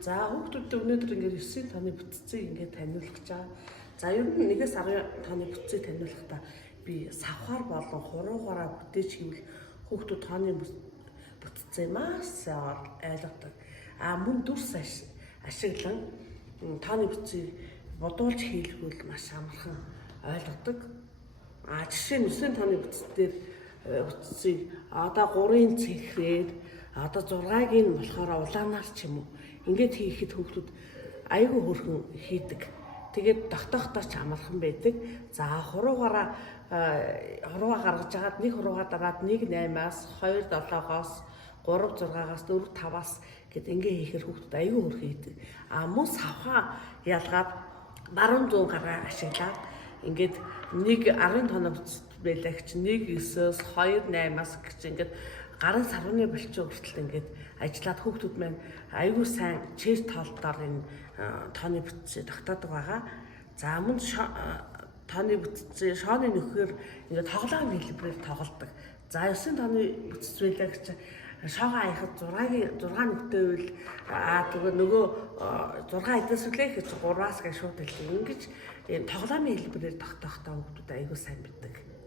За хүүхдүүдэд өнөөдөр ингээд 9 тооны бүтцийг ингээд таниулах гэж байгаа. За ер нь 1-10 тооны бүтцийг таниулахдаа би савхаар болон хуруугаараа бүтээж хийвэл хүүхдүүд тооны бүтцээ маш ойлгодог. Мөн дүрс ашиглан тооны бүтцийг бодуулж хийлгүүл маш амархан ойлгодог. Жишээ нь 9 тооны бүтцээр бүтцийг одоо 3-ын цэнхрээр одоо 6-гийн болохоор улаанаар ч юм уу ингээд хийхэд хүүхдүүд аюулгүй хөрхөн хийдэг. Тэгээд тогтоохтой ч амархан байдаг. За хуруугаараа гаргаж агаад нэг хуруугаа дараад 1-8-аас 2-7-оос 3-6-аас 4-5-аас гэд ингээ хийхээр хүүхдүүд аюулгүй хөрхөн хийдэг. Мөн савхаа ялгаад баруун зүүн гараа ашиглаад ингээд 10 тоног байлаа гэж 1-9-өөс 2-8-аас гэж ингээд гарын сарвны болчин хүртэл ингээд ажиллаад хүүхдүүд маань аюулгүй сайн чэйр тоолдоор энэ тооны бүтцийг тогтоодог байгаа. За мөн тооны бүтцийг шооны нөхөр ингээд тоглоом хэлбэрээр тоглодог. За 9 тооны бүтц байлаа гэж шоогоо аяхад 6 нөхтэй үйл тэгээ нөгөө 6 эдээс үлээх гэж 3-аас гэж шууд хэлдэг. Ингэж энэ тоглоомын хэлбэрээр тогтоохтой хүүхдүүд аюулгүй сайн мэддэг.